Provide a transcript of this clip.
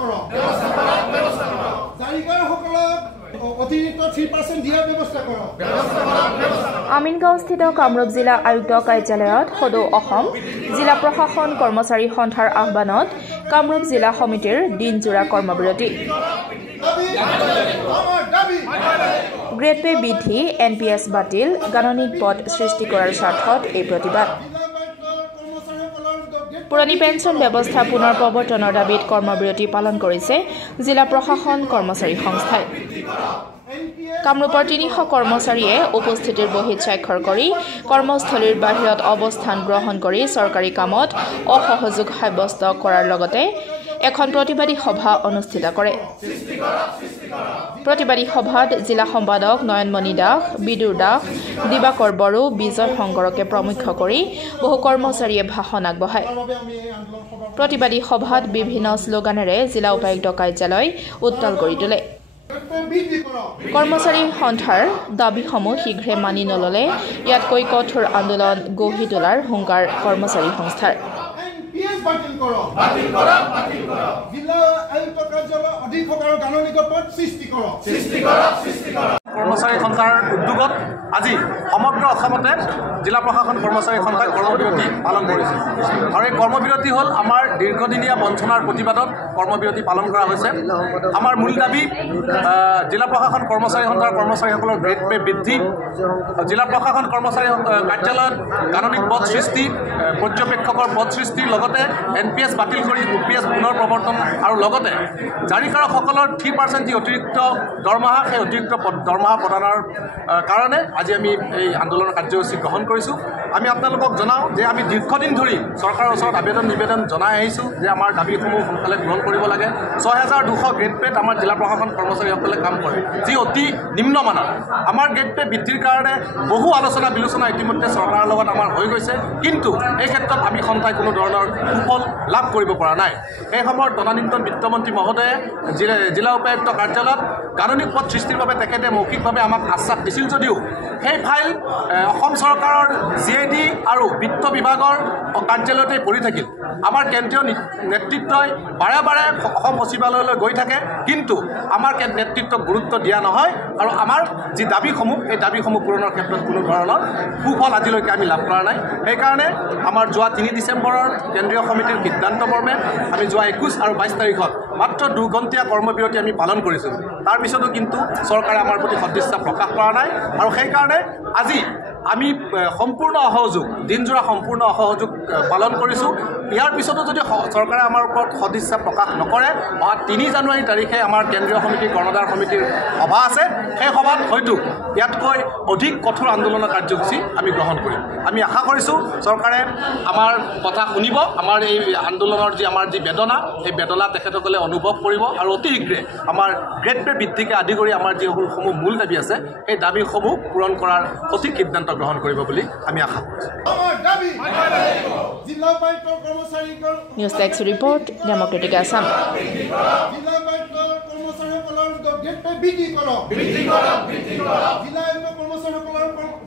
কৰক জাৰিকাৰসকলক অতিৰিক্ত 3% দিয়াৰ ব্যৱস্থা কৰক আমিনগাঁওস্থিত কামৰূপ জিলা আয়ুক্ত কাৰ্যালয়ত সদৌ অসম জিলা প্ৰশাসন কৰ্মচাৰী সন্থাৰ আহ্বানত কামৰূপ জিলা সমিতিৰ দিনজোৰা কৰ্মবিৰতি গ্ৰেড পে বৃদ্ধি NPS বাতিল গাণনিক পদ সৃষ্টি কৰাৰ স্বাৰ্থত এই প্ৰতিবাদ পুৰণি পেঞ্চন ব্যৱস্থা পুনৰ প্ৰৱৰ্তনৰ দাবীত কৰ্মবিৰতি পালন কৰিছে জিলা প্ৰশাসন কৰ্মচাৰী সংস্থাই কামৰূপৰ 300 কৰ্মচাৰীয়ে উপস্থিতিৰ বহীত স্বাক্ষৰ কৰি কৰ্মস্থলীৰ বাহিৰত অৱস্থান গ্ৰহণ কৰি চৰকাৰী কামত অসহযোগ সাব্যস্ত কৰাৰ লগতে এখন প্ৰতিবাদী সভা অনুষ্ঠিত কৰে প্ৰতিবাদী সভাত জিলা সম্পাদক নয়নমণি দাস বিদুৰ দাস দিবাকৰ বড়ো বিজয় সংগৰকে প্ৰমুখ্য কৰি বহু কৰ্মচাৰীয়ে ভাষণ আগবঢ়ায় প্ৰতিবাদী সভাত বিভিন্ন শ্লোগানেৰে জিলা উপায়ুক্ত কাৰ্যালয় উত্তাল কৰি তোলে কৰ্মচাৰী সন্থাৰ দাবীসমূহ শীঘ্ৰে মানি নললে ইয়াতকৈ কঠোৰ আন্দোলন গঢ়ি তোলাৰ হুংকাৰ কৰ্মচাৰী সংস্থাৰ কৰ্মচাৰী সন্থাৰ উদ্যোগত আজি সমগ্ৰ অসমতে জিলা প্ৰশাসন কৰ্মচাৰী সন্থাই কৰ্মবিৰতি পালন কৰিছে আৰু এই কৰ্মবিৰতি হ'ল আমাৰ দীৰ্ঘদিনীয়া বঞ্চনাৰ প্ৰতিবাদত কৰ্মবিৰতি পালন কৰা হৈছে আমাৰ মূল দাবী জিলা প্ৰশাসন কৰ্মচাৰী সন্থাৰ কৰ্মচাৰীসকলৰ গ্ৰেড পে বৃদ্ধি জিলা প্ৰশাসন কৰ্মচাৰী কাৰ্যালয়ত গাণনিক পদ সৃষ্টি পৰ্যবেক্ষকৰ পদ সৃষ্টিৰ লগতে NPS বাতিল কৰি OPS পুনৰ প্ৰৱৰ্তন আৰু লগতে জাৰিকাৰকসকলৰ 3% যি অতিৰিক্ত দৰমহা সেই অতিৰিক্ত দৰমহা প্ৰদানৰ কাৰণে আজি আমি এই আন্দোলন কাৰ্যসূচী গ্ৰহণ কৰিছোঁ আমি আপোনালোকক জনাওঁ যে আমি দীৰ্ঘদিন ধৰি চৰকাৰৰ ওচৰত নিবেদন জনাই আহিছোঁ যে আমাৰ দাবীসমূহ সোনকালে গ্ৰহণ কৰিব লাগে 6200 গ্ৰেড পেত আমাৰ জিলা প্ৰশাসন কৰ্মচাৰীসকলে কাম কৰে যি অতি নিম্নমানৰ আমাৰ গ্ৰেড পে বৃদ্ধিৰ কাৰণে বহু আলোচনা বিলোচনা ইতিমধ্যে চৰকাৰৰ লগত আমাৰ হৈ গৈছে কিন্তু এই ক্ষেত্ৰত আমি সন্থাই কোনো ধৰণৰ সুফল লাভ কৰিব পৰা নাই এই সময়ত তদানীন্তন বিত্তমন্ত্ৰী মহোদয়ে জিলা উপায়ুক্ত কাৰ্যালয়ত গাণনিক পদ সৃষ্টিৰ বাবে তেখেতে মৌখিকভাৱে আমাক আশ্বাস দিছিল যদিও সেই ফাইল অসম চৰকাৰৰ GAD আৰু বিত্ত বিভাগৰ কাৰ্যালয়তে পৰি থাকিল আমাৰ কেন্দ্ৰীয় নেতৃত্বই বাৰে বাৰে অসম সচিবালয়লৈ গৈ থাকে কিন্তু আমাৰ নেতৃত্বক গুৰুত্ব দিয়া নহয় আৰু আমাৰ যি দাবীসমূহ এই দাবীসমূহ পূৰণৰ ক্ষেত্ৰত কোনো ধৰণৰ সুফল আজিলৈকে আমি লাভ কৰা নাই সেইকাৰণে আমাৰ যোৱা 3 ডিচেম্বৰৰ কেন্দ্ৰীয় সমিতিৰ সিদ্ধান্ত মৰ্মে আমি যোৱা 21 আৰু 22 তাৰিখত মাত্ৰ 2 ঘণ্টীয়া কৰ্মবিৰতি আমি পালন কৰিছোঁ তাৰ পিছতো কিন্তু চৰকাৰে আমাৰ প্ৰতি সদিচ্ছা প্ৰকাশ কৰা নাই আৰু সেইকাৰণে আজি আমি সম্পূৰ্ণ অসহযোগ দিনজোৰা সম্পূৰ্ণ অসহযোগ পালন কৰিছোঁ ইয়াৰ পিছতো যদি চৰকাৰে আমাৰ ওপৰত সদিচ্ছা প্ৰকাশ নকৰে অহা 3 জানুৱাৰী তাৰিখে আমাৰ কেন্দ্ৰীয় সমিতি কৰ্ণধাৰ সমিতিৰ সভা আছে সেই সভাত হয়তো ইয়াতকৈ অধিক কঠোৰ আন্দোলনৰ কাৰ্যসূচী আমি গ্ৰহণ কৰিম আমি আশা কৰিছোঁ চৰকাৰে আমাৰ কথা শুনিব আমাৰ এই আন্দোলনৰ আমাৰ যি বেদনা এই বেদনা তেখেতসকলে অনুভৱ কৰিব আৰু অতি শীঘ্ৰে আমাৰ গ্ৰেড পে বৃদ্ধিকে আদি কৰি আমাৰ যিসমূহ মূল দাবী আছে সেই দাবীসমূহ পূৰণ কৰাৰ সঠিক সিদ্ধান্ত গ্ৰহণ কৰিব বুলি আমি আশা কৰিছোঁ news desk report democratic Assam কৰ্মচাৰীসকলৰ